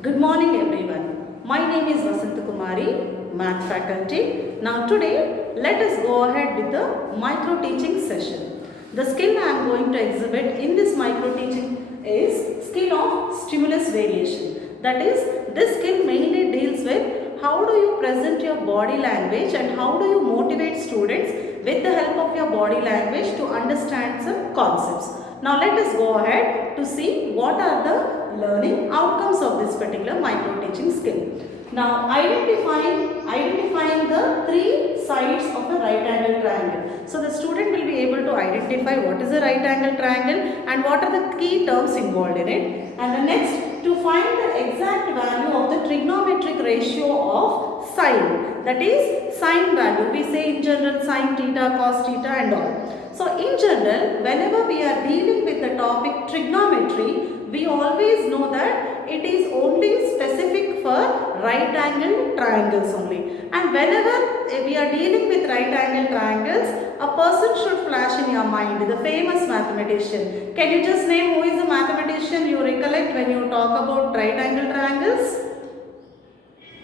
Good morning everyone. My name is Vasanta Kumari, Math faculty. Now today let us go ahead with the micro teaching session. The skill I am going to exhibit in this micro teaching is skill of stimulus variation. That is, this skill mainly deals with how do you present your body language and how do you motivate students with the help of your body language to understand some concepts. Now let us go ahead to see what are the learning outcomes of this particular micro teaching skill. Now identifying the three sides of the right angle triangle. So the student will be able to identify what is a right angle triangle and what are the key terms involved in it. And the next, to find the exact value of the trigonometric ratio of sine. That is sine value. We say in general sine theta, cos theta and all. So in general, whenever we are dealing with the topic trigonometry, we always know that it is only specific for right angle triangles only. And whenever we are dealing with right angle triangles, a person should flash in your mind, the famous mathematician. Can you just name who is the mathematician you recollect when you talk about right angle triangles?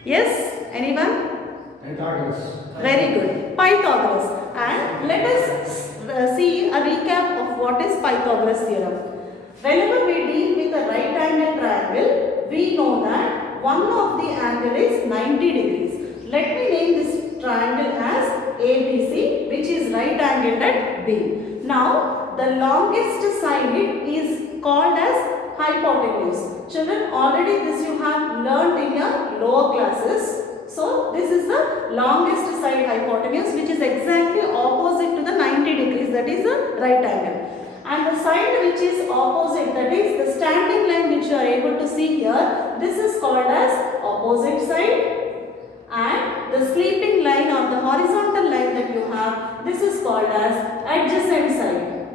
Yes? Anyone? Pythagoras. Very good. Pythagoras. And let us see a recap of what is Pythagoras theorem. Whenever we deal with a right angle triangle, we know that one of the angle is 90 degrees. Let me name this triangle as ABC, which is right angled at B. Now, the longest side is called as hypotenuse. Children, already this you have learnt in your lower classes. So, this is the longest side hypotenuse, which is exactly opposite to the 90 degrees, that is a right angle. And the side which is opposite, that is the standing line which you are able to see here, this is called as opposite side. And the sleeping line or the horizontal line that you have, this is called as adjacent side.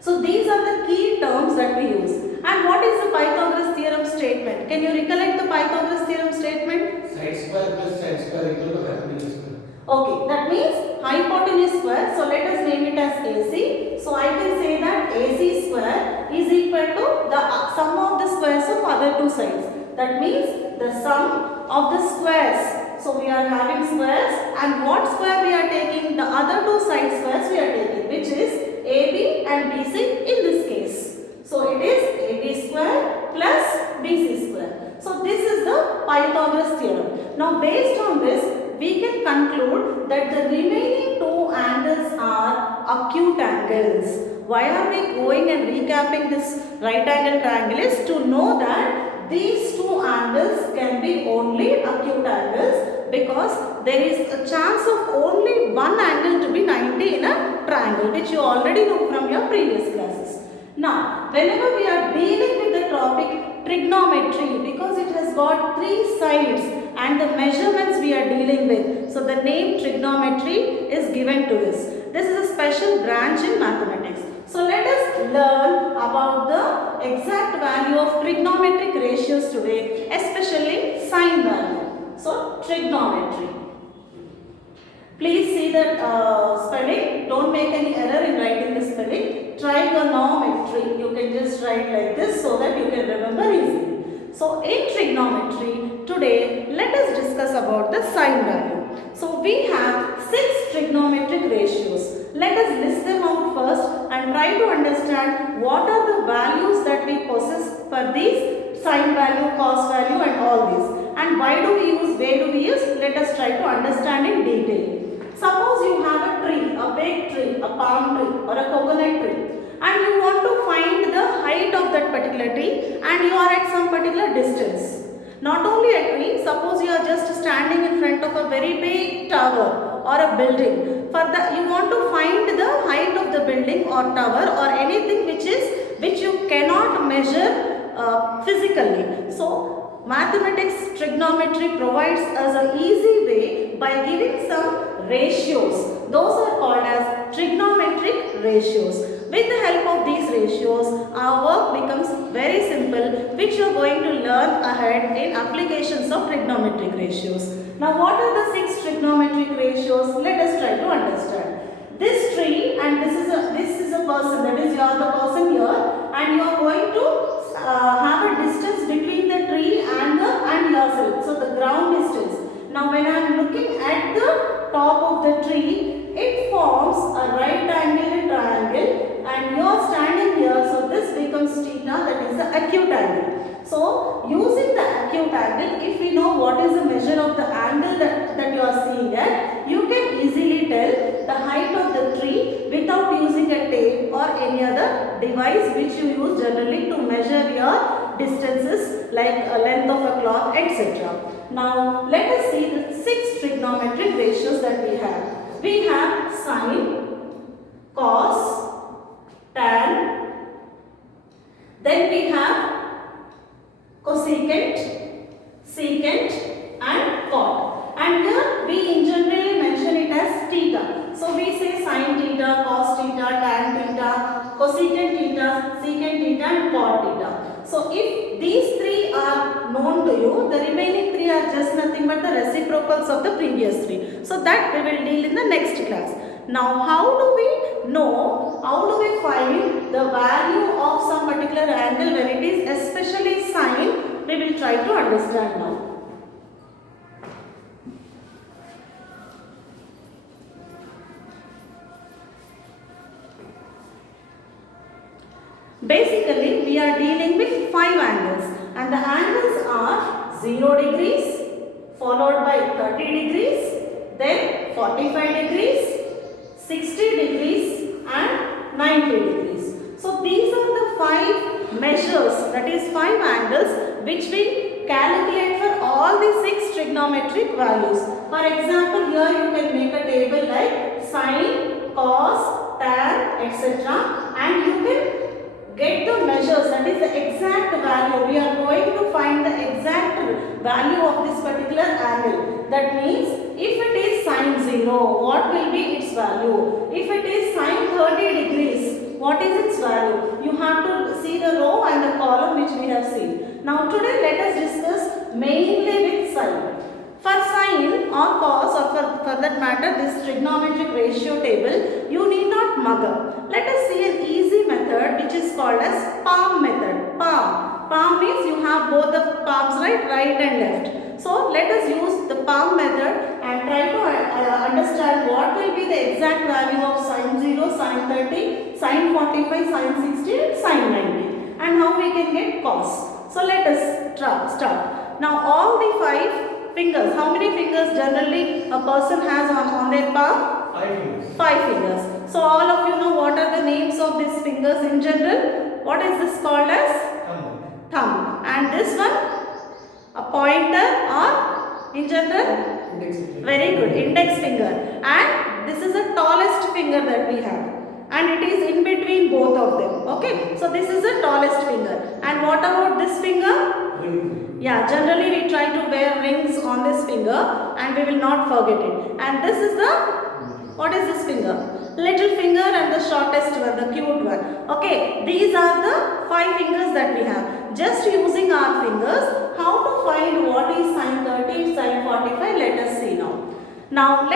So these are the key terms that we use. And what is the Pythagoras theorem statement? Can you recollect the Pythagoras theorem statement? Sine square plus sine square equal to hypotenuse square. Okay, that means hypotenuse square. So let us name it as AC. So I can say that AC square is equal to the sum of the squares of other two sides. That means the sum of the squares. So we are having squares, and what square we are taking? The other two side squares we are taking, which is AB and BC in this case. So it is AB square plus BC square. So this is the Pythagoras theorem. Now based on this, we can conclude that the remaining two angles are acute angles. Why are we going and recapping this right angle triangle is to know that these two angles can be only acute angles, because there is a chance of only one angle to be 90 in a triangle, which you already know from your previous classes. Now, whenever we are dealing with the topic trigonometry, because it has got three sides and the measurements we are dealing with, so the name trigonometry is given to this. This is a special branch in mathematics. So let us learn about the exact value of trigonometric ratios today, especially sine value. So trigonometry. Please see the spelling. Don't make any error in writing the spelling. Trigonometry. You can just write like this so that you can remember easily. So in trigonometry, today let us discuss about the sine value. So we have 6 trigonometric ratios. Let us list them out first and try to understand what are the values that we possess for these sine value, cos value and all these. And why do we use, where do we use? Let us try to understand in detail. Suppose you have a tree, a big tree, a palm tree or a coconut tree, and you want to find the height of that particular tree and you are at some particular distance. Not only a tree, suppose you are just standing in front of a very big tower or a building. For that you want to find the height of the building or tower or anything which you cannot measure physically. So mathematics, trigonometry provides us an easy way by giving some ratios. Those are called as trigonometric ratios. With the help of these ratios, our work becomes very simple, which you are going to learn ahead in applications of trigonometric ratios. Now what are the 6 trigonometric ratios? Let us try to understand. This tree and this is a person, that is you are the person here, and you are going to have a distance between the tree top of the tree, it forms a right angle triangle, and you are standing here, so this becomes theta, that is the acute angle. So using the acute angle, if we know what is the measure of the angle that you are seeing at, you can easily tell the height of the tree without using a tape or any other device which you use generally to measure your distances like a length of a cloth, etc. Now let us see the 6 trigonometric ratios that we have. We have sine, cos, tan, then we have cosecant, secant and cot. And here we in generally mention it as theta. So we say sine theta, cos theta, tan theta, cosecant theta, secant theta and cot theta. So if these 3 are known to you, the remaining 3 are just nothing but the reciprocals of the previous 3. So that we will deal in the next class. Now how do we know, how do we find the value of some particular angle when it is especially sine? We will try to understand now. Basically, we are dealing with 5 angles, and the angles are 0 degrees, followed by 30 degrees, then 45 degrees, 60 degrees and 90 degrees. So these are the 5 measures, that is 5 angles which we calculate for all the 6 trigonometric values. For example, here you can make a table like sine, cos, tan, etc. and you can get the measures, that is the exact value. We are going to find the exact value of this particular angle. That means if it is sine 0, what will be its value? If it is sine 30 degrees, what is its value? You have to see the row and the column which we have seen. Now today let us discuss mainly with sine. For sine or cos, or for that matter this trigonometric ratio table, you need not mug up. Let us see an easy method which is called as palm method. Palm means you have both the palms, right and left. So let us use the palm method and try to understand what will be the exact value of sine 0, sine 30, sine 45, sine 60 and sine 90, and how we can get cos. So let us start. Now all the 5 fingers, how many fingers generally a person has on their palm? 5 fingers. 5 fingers. So all of you know what are the names of these fingers in general? What is this called as? Thumb. And this one? A pointer or in general? Index finger. Very good. Index finger. And this is the tallest finger that we have. And it is in between both of them. Okay. So this is the tallest finger. And what about this finger? Ring. Yeah, generally we try to wear rings on this finger and we will not forget it. And this is the, what is this finger? Little finger and the shortest one, the cute one. Okay, these are the 5 fingers that we have. Just using our fingers, how to find what is sine 30, sine 45, let us see now. Now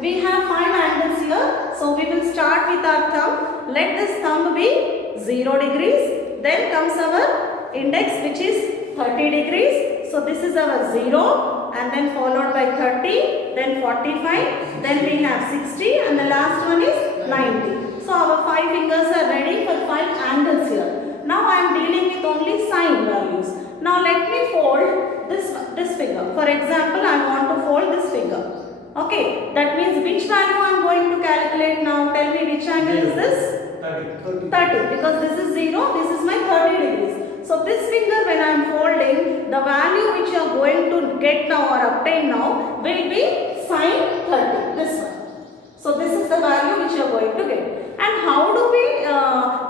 we have 5 angles here. So we will start with our thumb. Let this thumb be 0 degrees. Then comes our index which is 30 degrees. So this is our 0 and then followed by 30, then 45, then we have 60 and the last one is 90. So our 5 fingers are ready for 5 angles here. Now I am dealing with only sine values. Now let me fold this finger. For example, I want to fold this finger. Okay, that means which value I am going to calculate now? Tell me which angle is this? 30. 30, because this is 0, this is my 30 degrees. So this finger when I am folding, the value which you are going to get now or obtain now will be sine 30, this one. So this is the value which you are going to get. And how do we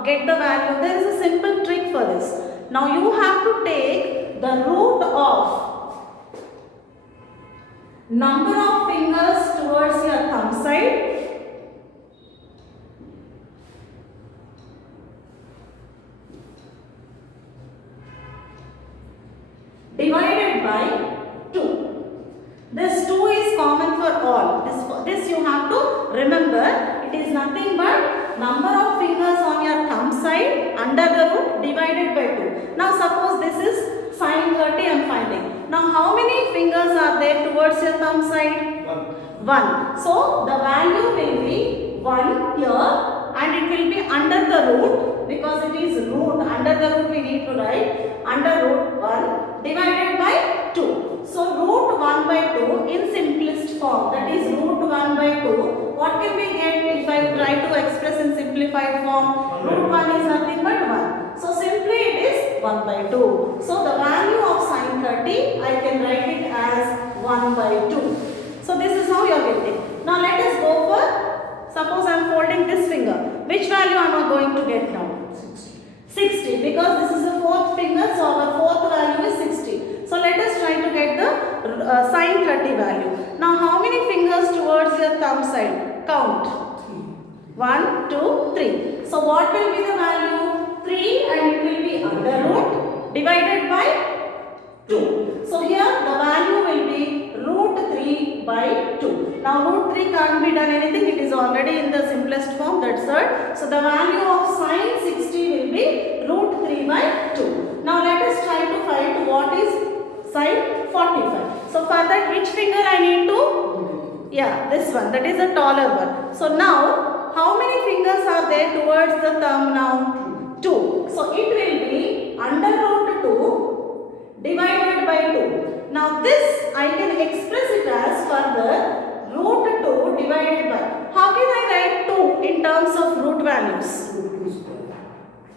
get the value? There is a simple trick for this. Now you have to take the root of number of fingers towards your thumb side divided by 2. This 2 is common for all. This you have to remember. It is nothing but number of fingers on your thumb side under the root divided by 2. Now suppose this is sine 30 I am finding. Now how many fingers are there towards your thumb side? 1. So the value will be 1 here and it will be under the root because it is root. Under the root we need to write under root 1 divided by 2. So root 1 by 2 in simplest form, that is root 1 by 2. What can we get if I try to express in simplified form? Root 1 is nothing but 1. So simply it is 1 by 2. So the value of sin 30 I can write it as 1 by 2. So this is how you are getting. Now let us go for, suppose I am folding this finger. Which value am I going to get now? 60, because this is the fourth finger, so our fourth value is 60. So let us try to get the sin 30 value. Now how many fingers towards your thumb side? Count. 1, 2, 3. So what will be the value? 3 and it will be under root divided by 2. So here the value will be root 3 by 2. Now root 3 can't be done anything, it is already in the simplest form, that's it. So the value of sin 60 will be root 3 by 2. Now let us try to find what is sin 45. So for that, which finger I need to? Yeah, this one, that is a taller one. So now how many fingers are there towards the thumb now? 2. So it will be under root 2 divided by 2. Now this I can express it as further root 2 divided by. How can I write 2 in terms of root values?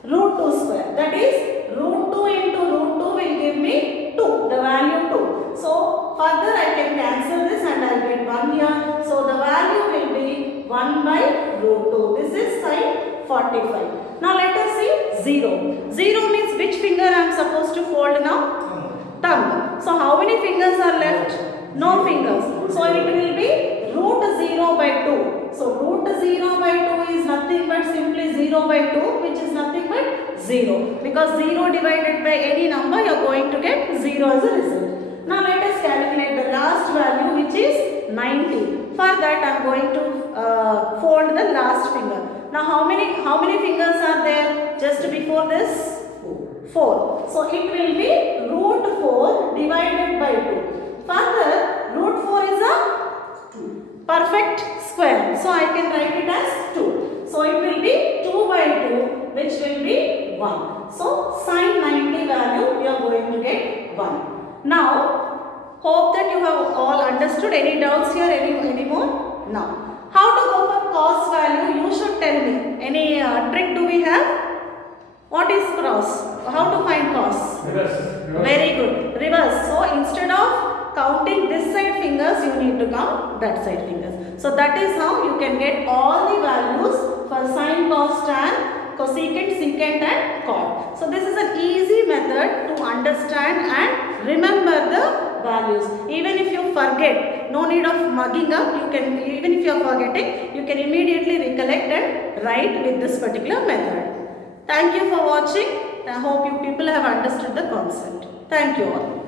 Root 2 square. That is root 2 into root 2 will give me 2, the value 2. So further I can cancel this and I will get 1 here. So the value will be 1 by root 2. This is sin 45. Now let us see 0. 0 means which finger I am supposed to fold now? Thumb. So how many fingers are left? No fingers. So it will be root 0 by 2. So root 0 by 2 is nothing but simply 0 by 2, which is nothing but 0. Because 0 divided by any number you are going to get 0 as a result. Now let us calculate the last value, which is 90. For that I am going to fold the last finger. Now how many fingers are there just before this? 4. So it will be root 4 divided by 2. Further, root 4 is a perfect square. So I can write it as 2. So it will be 2 by 2, which will be 1. So sin 90 value you are going to get 1. Now, hope that you have all understood. Any doubts here? Any more? Now, how to go for cos value? You should tell me. Any trick do we have? What is cos? How to find cos? Reverse. Very good. Reverse. So instead of counting this side fingers, you need to count that side fingers. So that is how you can get all the values for sine, cos, tan, cosecant, secant and cot. So this is an easy method to understand and remember the values. Even if you forget, no need of mugging up. You can, even if you are forgetting, you can immediately recollect and write with this particular method. Thank you for watching. I hope you people have understood the concept. Thank you all.